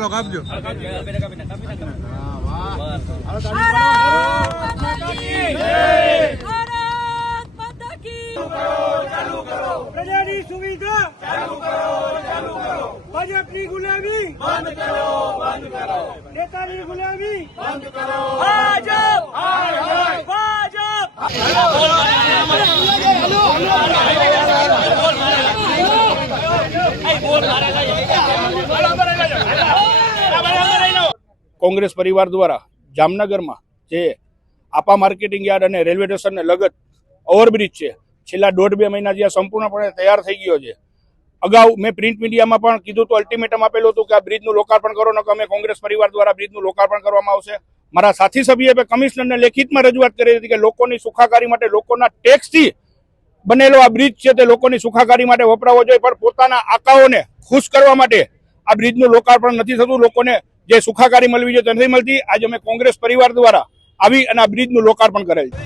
હાલો કાપજો. પ્રજાની સુવિધા ચાલુ કરો, ભાજપની ગુલામી બંધ કરો, નેતાની ગુલામી બંધ કરો. ભાજપ કોંગ્રેસ પરિવાર દ્વારા જામનગરમાં જે આપા માર્કેટિંગ યાર્ડ અને રેલવે સ્ટેશનને લગત ઓવરબ્રિજ છે, છેલ્લા 1.5-2 મહિના જ્યાં સંપૂર્ણપણે તૈયાર થઈ ગયો છે. અગાઉ મેં પ્રિન્ટ મીડિયામાં પણ કીધું તો અલ્ટિમેટમ આપેલું હતું કે આ બ્રિજનું લોકાર્પણ કરો, નકર અમે કોંગ્રેસ પરિવાર દ્વારા બ્રિજનું લોકાર્પણ કરવામાં આવશે. મારા સાથી સભ્યોએ કમિશનરને લેખિતમાં રજૂઆત કરી હતી કે લોકોની સુખાકારી માટે, લોકોના ટેક્સથી બનેલો આ બ્રિજ છે તે લોકોની સુખાકારી માટે વપરાવો જોઈએ, પણ પોતાના આકાઓને ખુશ કરવા માટે આ બ્રિજનું લોકાર્પણ નથી થતું. લોકોને જે સુખાકારી મળવી જોઈએ તે નથી મળતી. આજે અમે કોંગ્રેસ પરિવાર દ્વારા આવી અને આ બ્રિજનું લોકાર્પણ કરેલ છે.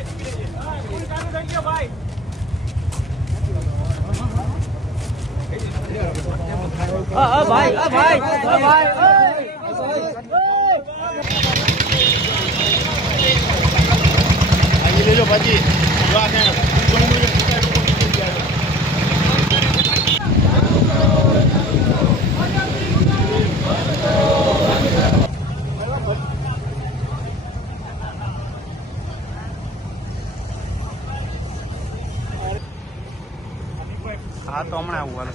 હા તો હમણાં આવું હાલો.